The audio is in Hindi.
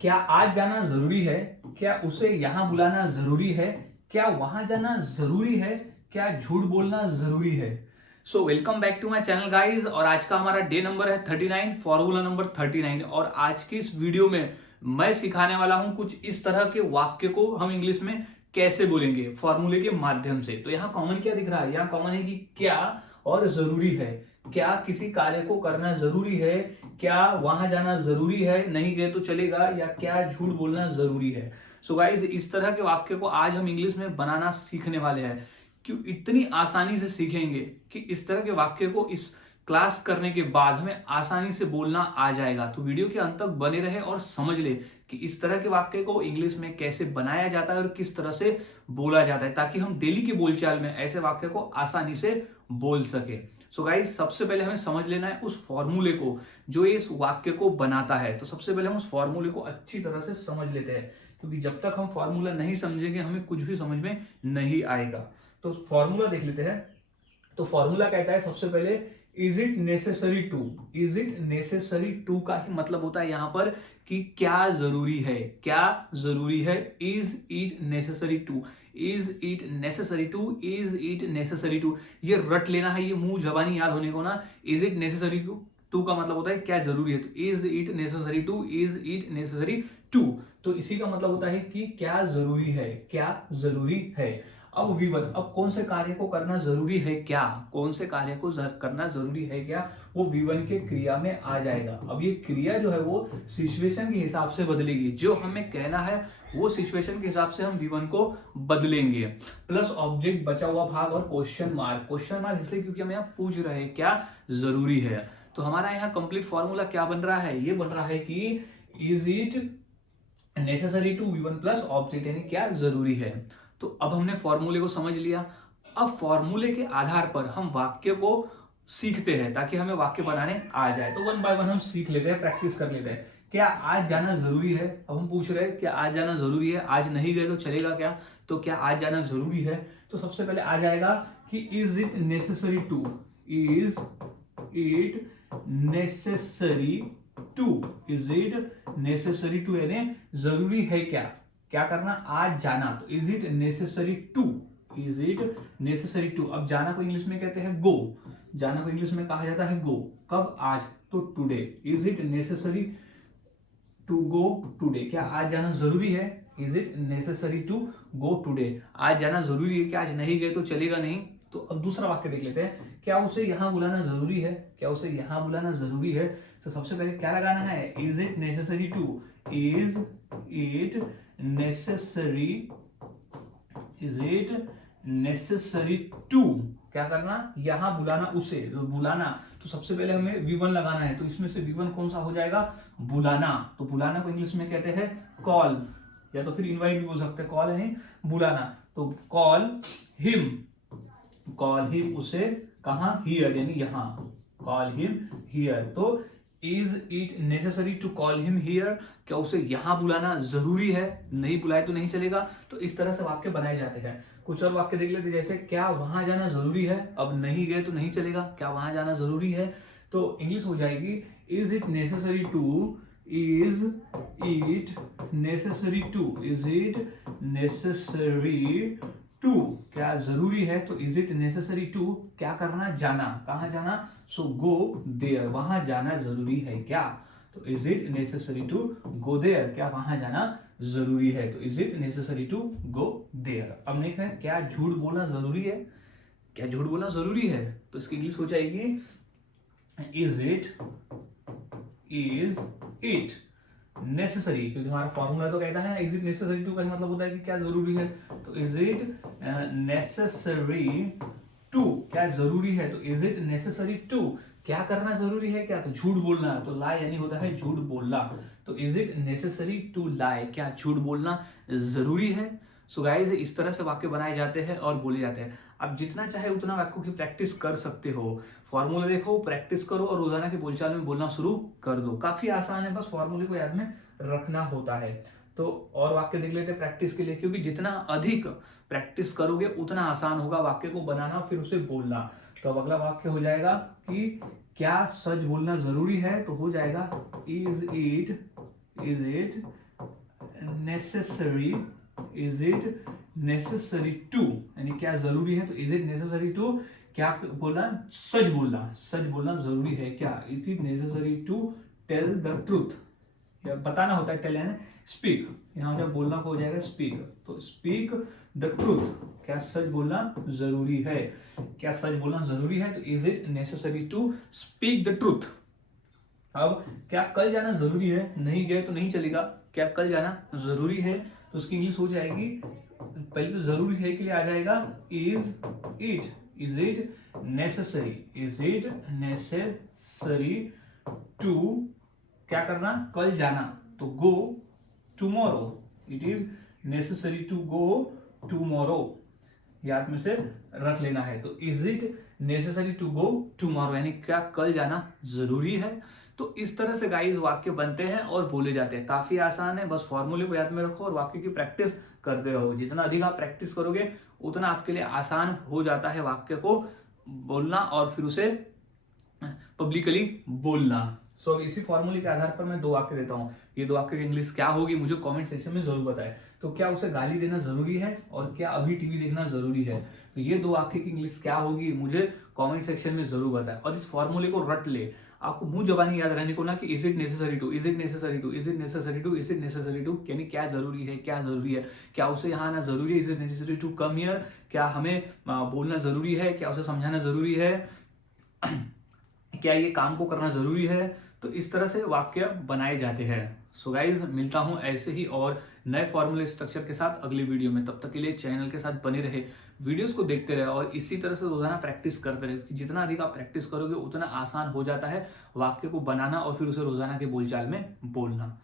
क्या आज जाना जरूरी है? क्या उसे यहाँ बुलाना जरूरी है? क्या वहां जाना जरूरी है? क्या झूठ बोलना जरूरी है? So welcome back to my channel guys. और आज का हमारा डे नंबर है 39, फॉर्मूला नंबर 39। और आज की इस वीडियो में मैं सिखाने वाला हूं कुछ इस तरह के वाक्य को हम इंग्लिश में कैसे बोलेंगे फॉर्मूले के माध्यम से। तो यहाँ कॉमन क्या दिख रहा है? यहाँ कॉमन है कि क्या और जरूरी है। क्या किसी कार्य को करना जरूरी है? क्या वहां जाना जरूरी है, नहीं गए तो चलेगा? या क्या झूठ बोलना जरूरी है? सो गाइज, इस तरह के वाक्य को आज हम इंग्लिश में बनाना सीखने वाले हैं। क्यों इतनी आसानी से सीखेंगे कि इस तरह के वाक्य को इस क्लास करने के बाद हमें आसानी से बोलना आ जाएगा। तो वीडियो के अंत तक बने रहे और समझ ले कि इस तरह के वाक्य को इंग्लिश में कैसे बनाया जाता है और किस तरह से बोला जाता है, ताकि हम डेली की बोलचाल में ऐसे वाक्य को आसानी से बोल सके। सो गाइज, सबसे पहले हमें समझ लेना है उस फॉर्मूले को जो इस वाक्य को बनाता है। तो सबसे पहले हम उस फॉर्मूले को अच्छी तरह से समझ लेते हैं, क्योंकि जब तक हम फॉर्मूला नहीं समझेंगे हमें कुछ भी समझ में नहीं आएगा। तो फॉर्मूला देख लेते हैं। तो फॉर्मूला कहता है सबसे पहले is it necessary to. Is it necessary to का ही मतलब होता है यहां पर कि क्या जरूरी है। क्या जरूरी है? Is it necessary to. Is it necessary to. Is it necessary to, ये रट लेना है, ये मुंह जबानी याद होने को ना। इज इट नेसेसरी टू का मतलब होता है क्या जरूरी है। तो is it necessary to. Is it necessary to, तो इसी का मतलब होता है कि क्या जरूरी है। क्या जरूरी है। अब विवन, अब कौन से कार्य को करना जरूरी है क्या, कौन से कार्य को करना जरूरी है क्या, वो विवन के क्रिया में आ जाएगा। अब ये क्रिया जो है वो सिचुएशन के हिसाब से बदलेगी। जो हमें कहना है वो सिचुएशन के हिसाब से हम विवन को बदलेंगे। प्लस ऑब्जेक्ट, बचा हुआ भाग और क्वेश्चन मार्क। क्वेश्चन मार्क इसलिए क्योंकि हम यहाँ पूछ रहे हैं क्या जरूरी है। तो हमारा यहाँ कंप्लीट फॉर्मूला क्या बन रहा है? ये बन रहा है कि is it necessary to V one plus object, यानी क्या जरूरी है। तो अब हमने फॉर्मूले को समझ लिया। अब फॉर्मूले के आधार पर हम वाक्य को सीखते हैं ताकि हमें वाक्य बनाने आ जाए। तो वन बाय वन हम सीख लेते हैं, प्रैक्टिस कर लेते हैं। क्या आज जाना जरूरी है? अब हम पूछ रहे हैं क्या आज जाना जरूरी है, आज नहीं गए तो चलेगा क्या? तो क्या आज जाना जरूरी है, तो सबसे पहले आ जाएगा कि is it necessary to. Is it necessary to. Is it necessary to, यानी जरूरी है क्या, क्या करना, आज जाना। तो is it necessary to. Is it necessary to. अब जाना को इंग्लिश में कहते हैं गो। जाना को इंग्लिश में कहा जाता है गो। कब? आज, तो today. Is it necessary to go today. क्या आज जाना जरूरी है? Is it necessary to go today. आज जाना जरूरी है क्या, आज नहीं गए तो चलेगा नहीं? तो अब दूसरा वाक्य देख लेते हैं। क्या उसे यहां बुलाना जरूरी है? क्या उसे यहां बुलाना जरूरी है? तो सबसे पहले क्या लगाना है? Is it necessary to. Is it necessary. Is it necessary to, क्या करना, यहां बुलाना उसे। तो बुलाना, तो सबसे पहले हमें V1 लगाना है। तो इसमें से V1 कौन सा हो जाएगा? बुलाना। तो बुलाना को इंग्लिश में कहते हैं कॉल, या तो फिर इनवाइट भी बोल सकते हैं। कॉल यानी बुलाना। तो कॉल हिम। कॉल हिम, उसे कहां? हियर, यानी यहां। Call him here. तो is it necessary to call him here. क्या उसे यहां बुलाना जरूरी है, नहीं बुलाए तो नहीं चलेगा? तो इस तरह से वाक्य बनाए जाते हैं। कुछ और वाक्य देख लेते, जैसे क्या वहां जाना जरूरी है? अब नहीं गए तो नहीं चलेगा, क्या वहां जाना जरूरी है? तो इंग्लिश हो जाएगी is it necessary to. Is it necessary to. Is it necessary to, क्या जरूरी है? तो इज इट नेसेसरी टू, क्या करना, जाना। कहां जाना? सो गो देयर, वहां जाना जरूरी है क्या? तो is it necessary to go there, क्या वहां जाना जरूरी है? तो is it necessary to go there. अब नेक्स्ट है क्या झूठ बोलना जरूरी है? क्या झूठ बोलना जरूरी है? तो इसकी इंग्लिश हो जाएगी इज इट नेसेसरी, क्योंकि हमारा फॉर्मूला तो कहता है इज इट नेसेसरी टू का ही मतलब होता है कि क्या जरूरी है। तो इज इट नेसेसरी टू, क्या जरूरी है? तो इज इट नेसेसरी टू, क्या करना जरूरी है क्या? तो झूठ बोलना। तो लाई यानी होता है झूठ बोलना। तो is it necessary to lie, क्या झूठ बोलना जरूरी है? सो गाइस, इस तरह से वाक्य बनाए जाते हैं और बोले जाते हैं। अब जितना चाहे उतना वाक्यों की प्रैक्टिस कर सकते हो। फॉर्मूला देखो, प्रैक्टिस करो और रोजाना की बोलचाल में बोलना शुरू कर दो। काफी आसान है, बस फॉर्मूले को याद में रखना होता है। तो और वाक्य देख लेते हैं प्रैक्टिस के लिए, क्योंकि जितना अधिक प्रैक्टिस करोगे उतना आसान होगा वाक्य को बनाना फिर उसे बोलना। तो अब अगला वाक्य हो जाएगा कि क्या सच बोलना जरूरी है? तो हो जाएगा is it necessary, is it necessary to, यानी क्या जरूरी है, तो इज इट नेसेसरी टू, क्या बोलना, सच बोलना, सच बोलना जरूरी है क्या, is it necessary to tell the truth, या बताना होता है टेल है ना, स्पीक, यहाँ जब बोलना को हो जाएगा स्पीक, तो स्पीक द ट्रूथ, क्या सच बोलना जरूरी है, क्या सच बोलना जरूरी है, तो is it necessary to speak the truth. अब क्या कल जाना जरूरी है, नहीं गए तो नहीं चलेगा, क्या कल जाना जरूरी है, तो उसकी इंग्लिश हो जाएगी, पहले तो जरूरी है के लिए आ जाएगा is it necessary, is it necessary to, क्या करना, कल जाना, तो go tomorrow, it is necessary to go tomorrow, याद में से रख लेना है। तो is it necessary to go tomorrow, यानी क्या कल जाना जरूरी है। तो इस तरह से गाइस वाक्य बनते हैं और बोले जाते हैं, काफी आसान है, बस फॉर्मूले को याद में रखो और वाक्य की प्रैक्टिस करते रहो, जितना अधिक आप प्रैक्टिस करोगे उतना आपके लिए आसान हो जाता है वाक्य को बोलना और फिर उसे पब्लिकली बोलना। सो इसी फॉर्मूले के आधार पर मैं दो वाक्य देता हूँ, ये दो वाक्य की इंग्लिश क्या होगी मुझे कमेंट सेक्शन में जरूर बताएं। तो क्या उसे गाली देना जरूरी है और क्या अभी टीवी देखना जरूरी है, तो ये दो वाक्य की इंग्लिश क्या होगी मुझे कमेंट सेक्शन में जरूर बताएं। और इस फॉर्मूले को रट ले, आपको मुंह जबानी याद रहने को ना कि is it necessary to, is it necessary to, is it necessary to, is it necessary to, यानी क्या जरूरी है, क्या जरूरी है, क्या उसे यहाँ आना जरूरी है, is it necessary to come here, क्या हमें बोलना जरूरी है, क्या उसे समझाना जरूरी है, क्या ये काम को करना जरूरी है। तो इस तरह से वाक्य बनाए जाते हैं। सो गाइज मिलता हूं ऐसे ही और नए फॉर्मूले स्ट्रक्चर के साथ अगली वीडियो में, तब तक के लिए चैनल के साथ बने रहे, वीडियोस को देखते रहे और इसी तरह से रोजाना प्रैक्टिस करते रहे। जितना अधिक आप प्रैक्टिस करोगे उतना आसान हो जाता है वाक्य को बनाना और फिर उसे रोजाना के बोलचाल में बोलना।